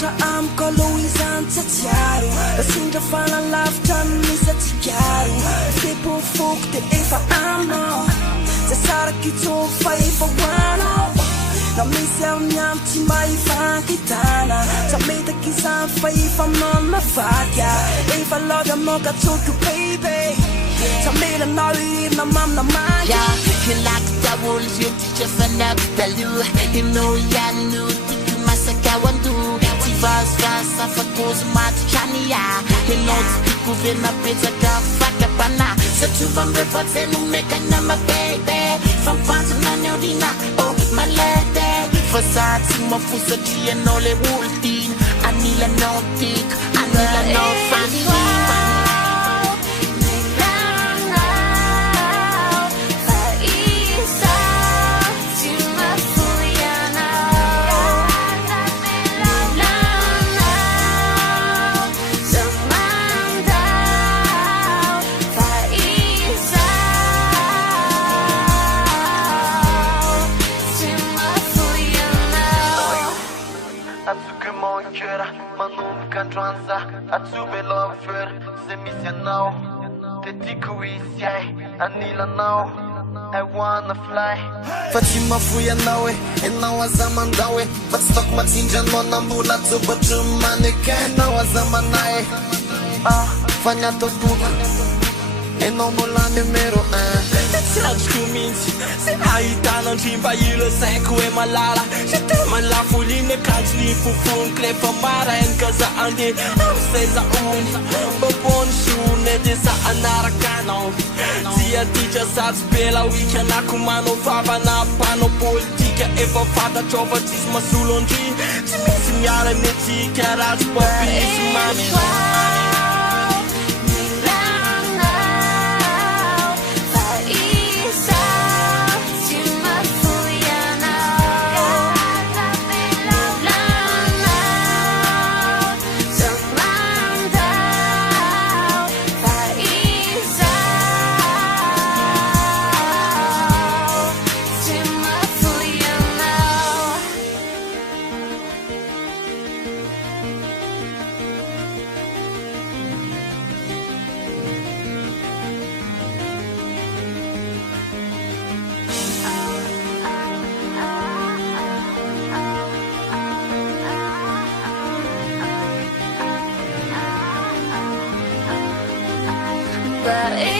Lavitra amiko aloha izany tsy atsiaro Sindra fanalavitra misy atsiaro Fepofoko dia efa aminao Tsy saraky tsony fa efa hoanao Na misy amin'ny amin tsy mahifankitana Sa metaky izany fa efa aminao mavaky Efa love aminao ka tsoko baby Sa melanao irina mamina manga Hilaki tawul yuti fanak dalu Hino yanu tiki masaka wandu Tivas rasa fakoz mat chania Hino tiku vena pizza ka fakapana Sa tuvam repat zenu meka nama baby Fampantu na nyodina oh malete Fasad sima fusa tia nole wultin Anila no tik, anila no funny Atsuve lover, se misianao Te tiku isiai, anilanao I wanna fly Fa tsy mafoy anao enao aza mandao Fa tsy toko matsindrano nambola tsobatry maneke Enao aza manay Fa ny atao toko Enao mola numero 1 Tsatsiko mintsy Sy ahitana ndrimba ilo saiko hoe malala Sy tema lafoliny akanjo ny fofoniko Lefa marainy ka za ande Amizay za ony Babony sone de za anaraka anao Tsy atitra satsy bela wikanako manao vavana Mpanao politika efa fantatro fa tsisy masolo andry Tsy misy miara metsika ratsy papisy mami But